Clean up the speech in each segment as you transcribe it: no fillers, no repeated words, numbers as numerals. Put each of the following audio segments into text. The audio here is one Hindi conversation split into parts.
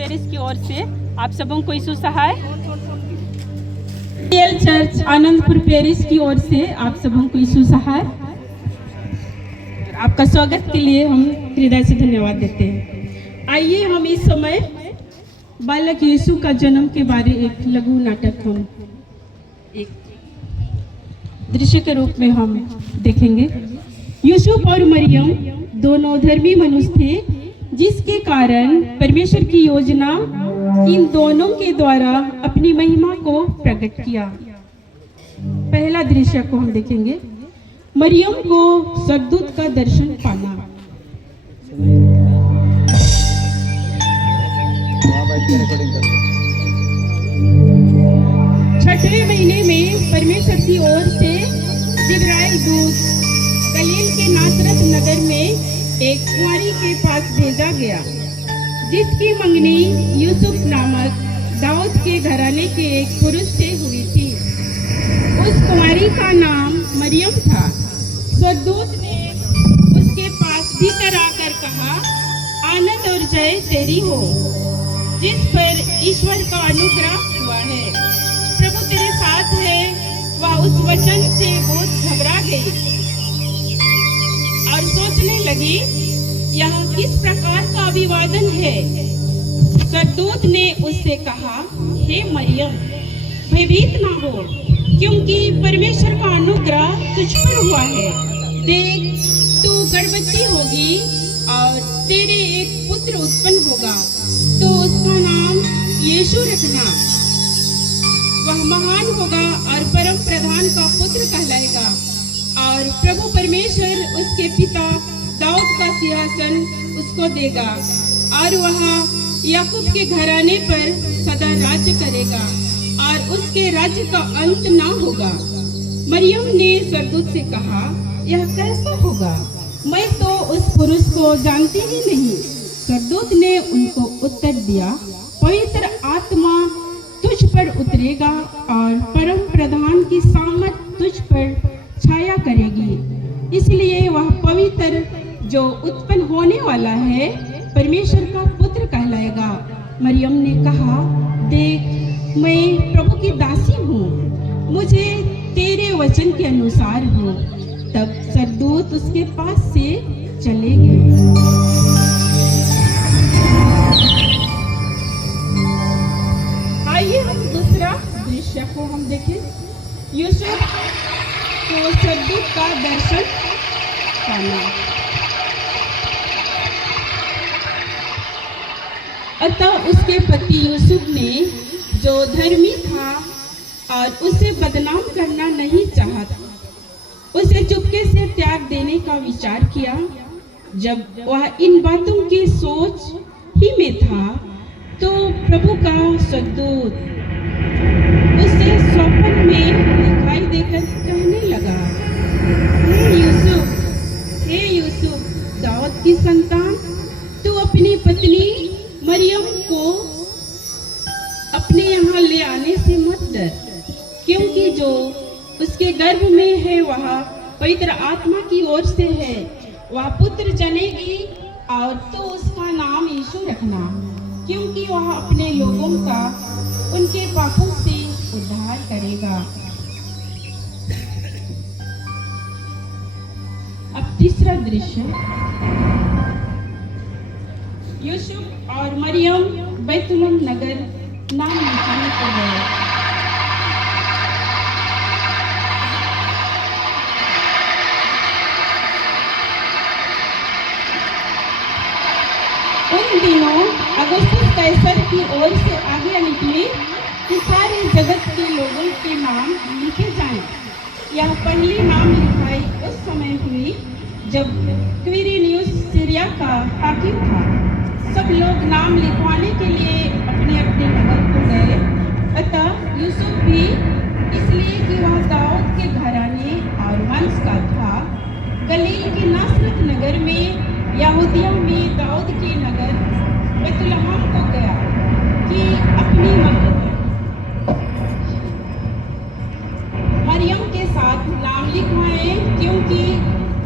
पेरिस की ओर से आप सबों को यीशु सहाय चर्च आनंदपुर पेरिस की ओर से आप सबों को यीशु सहाय। आपका स्वागत के लिए हम हृदय से धन्यवाद देते हैं। आइए हम इस समय बालक यीशु का जन्म के बारे एक लघु नाटक हम एक दृश्य के रूप में हम देखेंगे। यूसुफ और मरियम दोनों धर्मी मनुष्य थे, जिसके कारण परमेश्वर की योजना इन दोनों के द्वारा अपनी महिमा को प्रकट किया। पहला दृश्य को हम देखेंगे, मरियम को स्वर्गदूत का दर्शन पाना। छठवें महीने में परमेश्वर की ओर से जिब्राइल दूत गलील के नासरत नगर में एक कुंवारी के पास भेजा गया, जिसकी मंगनी यूसुफ नामक दाऊद के घराने के एक पुरुष से हुई थी। उस कुंवारी का नाम मरियम था। स्वर्गदूत ने उसके पास भीतर आकर कहा, आनंद और जय तेरी हो, जिस पर ईश्वर का अनुग्रह हुआ है। प्रभु तेरे साथ है। वह उस वचन से बहुत घबरा गई और सोचने लगी, यह किस प्रकार का अभिवादन है। स्वर्गदूत ने उससे कहा, हे मरियम, भयभीत ना हो, क्योंकि परमेश्वर का अनुग्रह तुझ पर हुआ है। देख, तू गर्भवती होगी और तेरे एक पुत्र उत्पन्न होगा, तो उसका नाम यीशु रखना। वह महान होगा और परम प्रधान का पुत्र कहलाएगा, और प्रभु परमेश्वर उसके पिता दाऊद का सिंहासन उसको देगा, और वह याकूब के घराने पर सदा राज्य करेगा, और उसके राज्य का अंत ना होगा। मरियम ने स्वर्गदूत से कहा, यह कैसा होगा? मैं तो उस पुरुष को जानती ही नहीं। स्वर्गदूत ने उनको उत्तर दिया, पवित्र आत्मा तुझ पर उतरेगा और परम प्रधान की सामर्थ तुझ पर छाया करेगी, इसलिए वह पवित्र जो उत्पन्न होने वाला है परमेश्वर का पुत्र कहलाएगा। मरियम ने कहा, देख, मैं प्रभु की दासी हूँ, मुझे तेरे वचन के अनुसार हो। तब स्वर्गदूत उसके पास से चले गए। आइए हम दूसरा दृश्य को हम देखें। यूसुफ को स्वर्गदूत का दर्शन पाना। अतः उसके पति यूसुफ ने, जो धर्मी था और उसे बदनाम करना नहीं चाहता, उसे चुपके से त्याग देने का विचार किया। जब वह इन बातों की सोच ही में था, तो प्रभु का स्वर्गदूत उसे स्वप्न में दिखाई देकर कहने लगा, हे यूसुफ, दाऊद की संतान, तू अपनी पत्नी मरियम को अपने यहाँ ले आने से मत डर, क्योंकि जो उसके गर्भ में है वह पवित्र आत्मा की ओर से है। वह पुत्र जनेगी और तो उसका नाम यीशु रखना, क्योंकि वह अपने लोगों का उनके पापों से उद्धार करेगा। अब तीसरा दृश्य, यूसुफ और मरियम बैतुलहम नगर नाम लिखाने को गए। उन दिनों अगस्तुस कैसर की ओर से आज्ञा निकली कि सारे जगत के लोगों के नाम लिखे जाएं। यह पहली नाम लिखाई उस समय हुई जब क्विरिनियुस सीरिया का हाकिम था। सब लोग नाम लिखवाने के लिए अपने अपने नगर को गए। अतः यूसुफ भी, इसलिए कि वह दाऊद के घराने और वंश का था, गलील के नासरत नगर में यहूदिया में दाऊद के नगर बैतुलहम को गया कि अपनी मरियम के साथ नाम लिखवाए, क्योंकि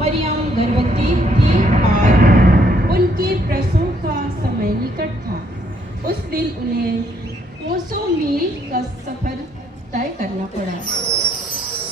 मरियम गर्भवती थी और उनके प्रसव का समय निकट था। उस दिन उन्हें कोसों मील का सफर तय करना पड़ा।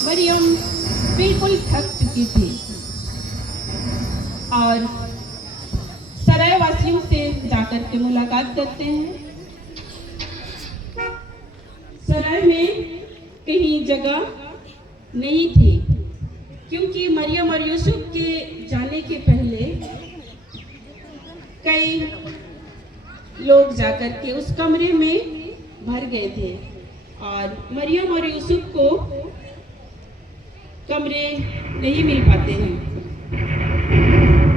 मरियम बिल्कुल थक चुकी थी और सराय वासियों से जाकर के मुलाकात करते हैं। सराय में कहीं जगह नहीं थी, क्योंकि मरियम और यूसुफ के जाने के पहले कई लोग जाकर के उस कमरे में भर गए थे और मरियम और यूसुफ को कमरे नहीं मिल पाते हैं।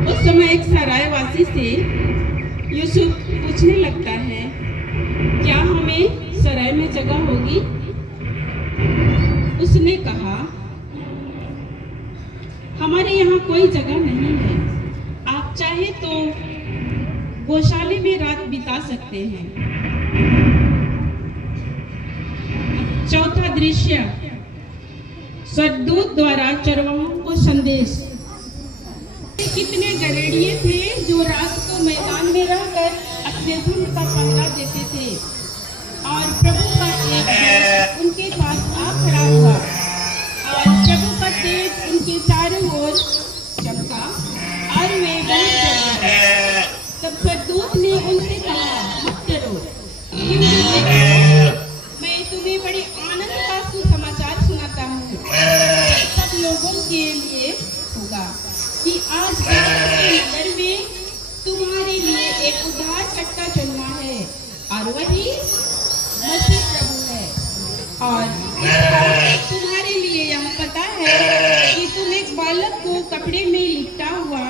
उस समय एक सरायवासी से यूसुफ पूछने लगता है, क्या हमें सराय में जगह होगी? उसने कहा, हमारे यहाँ कोई जगह नहीं है, आप चाहे तो गौशाले में रात बिता सकते हैं। चौथा दृश्य, स्वर्गदूत द्वारा चरवाहों को संदेश। कितने गधेड़िए थे जो रात को मैदान में रहकर अपने झुंड का पहरा देते थे और प्रभु का एक उनके पास आ खड़ा हुआ और प्रभु का तेज उनके चारों ओर चमका और वे बहुत डर गए। तब स्वर्गदूत ने उनसे कहा, मत डरो, मैं तुम्हें बड़ी आनंद का सुसमाचार सुनाता हूँ। सब लोगों के लिए होगा कि आज नगर में तुम्हारे लिए एक उद्धारकर्ता जन्मा है और वही मसीह प्रभु है। और तुम्हारे लिए यह पता है कि तुम एक बालक को कपड़े में लिपटा हुआ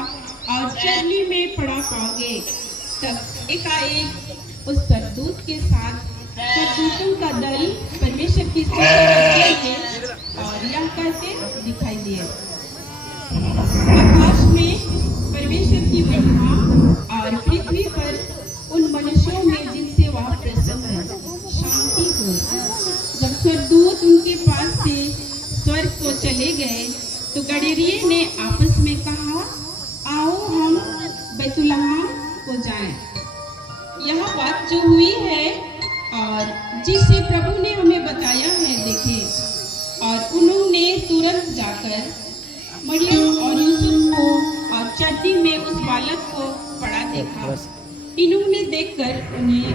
और चरनी में पड़ा पाओगे। तब एकाएक उस स्वर्गदूत के साथ स्वर्गदूतों का दल परमेश्वर की स्तुति करते हैं और यह कहते दिखाई दिए, आकाश में परमेश्वर की महिमा और पृथ्वी पर उन मनुष्यों में जिनसे वह प्रसन्न है शांति हो। जब स्वर्गदूत उनके पास से स्वर्ग को चले गए तो गडेरिये ने आपस में कहा, आओ हम बैतुलहम को जाएं। यह बात जो हुई है और जिसे प्रभु ने हमें बताया है देखें। और उन्होंने तुरंत जाकर मरियम और यूसुफ को और चर्नी में उस बालक को पड़ा देखा। इन्होंने देखकर उन्हें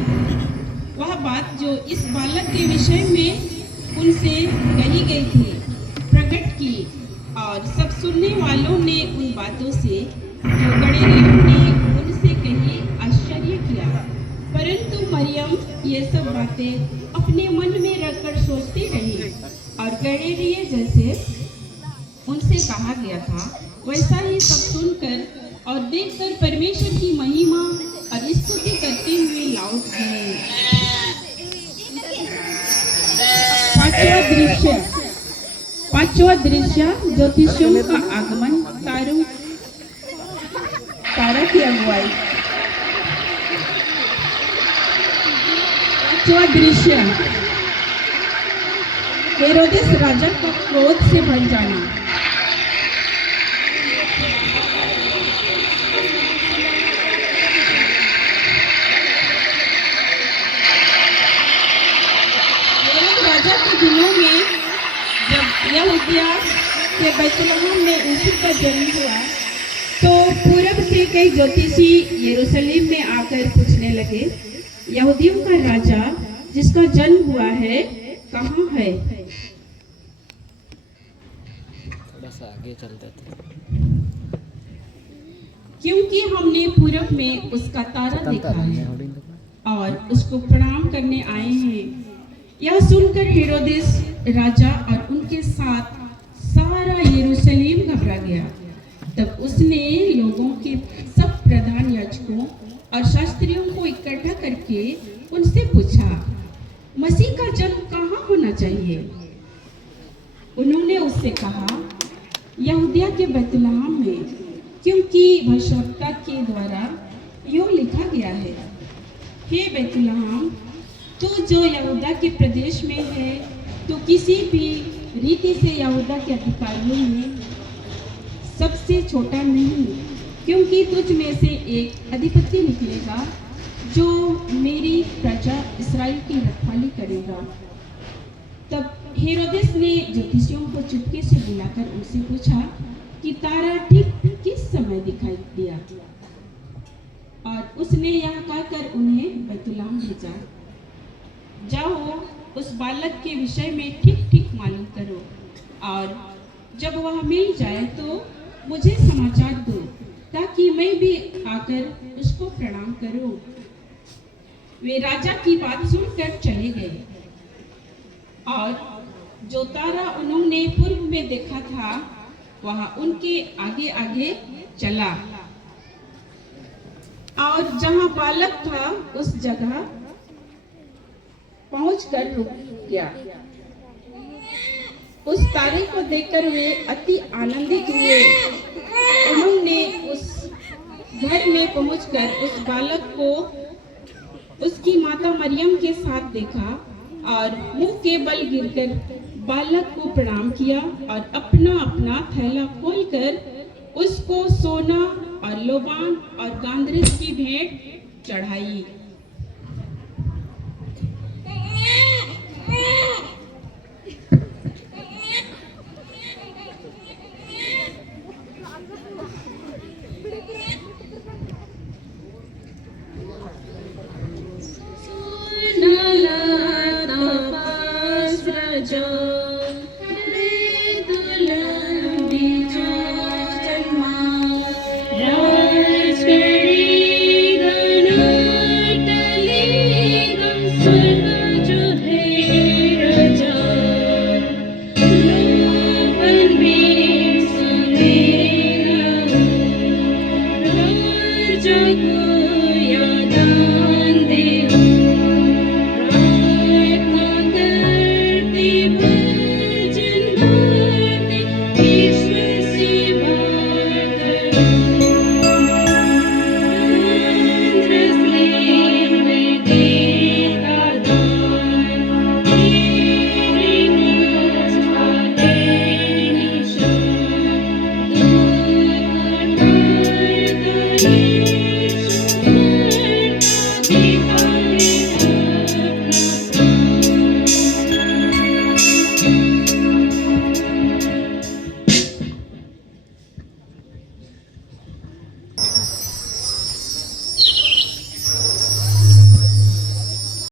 वह बात जो इस बालक के विषय में उनसे कही गई थी प्रकट की और सब सुनने वालों ने उन बातों से जो गडेरियों ने उनसे कही आश्चर्य किया। परंतु मरियम ये सब बातें अपने मन में रखकर सोचती रही और गडेरिये जैसे उनसे कहा गया था वैसा ही सब सुनकर और देखकर परमेश्वर की महिमा और स्तुति करते हुए लौट गए। पांचवा दृश्य ज्योतिषियों का आगमन, तारा की अगुवाई। पांचवा दृश्य, हेरोदेस राजा का क्रोध से भर जाना। राजा के दिनों में जब यहूदिया के बैतुलहम में यीशु का जन्म हुआ तो पूरब से कई ज्योतिषी यरूशलेम में आकर पूछने लगे, यहूदियों का राजा जिसका जन्म हुआ है कहाँ है? थोड़ा सा आगे चलते थे, क्योंकि हमने पूरब में उसका तारा देखा है और उसको प्रणाम करने आए हैं। यह सुनकर हेरोदेस राजा और उनके साथ सारा यरूशलेम घबरा गया। तब उसने लोगों के सब प्रधान याजकों और शास्त्रियों को इकट्ठा करके उनसे पूछा, मसीह का जन्म कहाँ होना चाहिए? उन्होंने उससे कहा, यहूदिया के बैतुलहम में, क्योंकि भविष्यवक्ता के द्वारा यूं लिखा गया है, हे बैतुलहम, तू जो यहूदा के प्रदेश में है तो किसी भी रीति से यहूदा के अधिकारियों में सबसे छोटा नहीं, क्योंकि तुझ में से एक अधिपति निकलेगा जो मेरी प्रजा इसराइल की रखवाली करेगा। तब हेरोदेस ने ज्योतिषियों को चुपके से बुलाकर उनसे पूछा कि तारा ठीक किस समय दिखाई दिया, और उसने यह कहकर उन्हें बैतुलहम भेजा, जाओ उस बालक के विषय में ठीक ठीक मालूम करो, और जब वह मिल जाए तो मुझे समाचार दो, ताकि मैं भी आकर उसको प्रणाम करूं। वे राजा की बात सुनकर चले गए, और जो तारा उन्होंने पूर्व में देखा था वह उनके आगे आगे चला, और जहां बालक था उस जगह पहुंचकर रुक गया। उस तारे को देखकर वे अति आनंदित हुए। उन्होंने उस घर में पहुंचकर उस बालक को उसकी माता मरियम के साथ देखा, और मुंह के बल गिरकर बालक को प्रणाम किया, और अपना अपना थैला खोलकर उसको सोना और लोबान और गांधरस की भेंट चढ़ाई।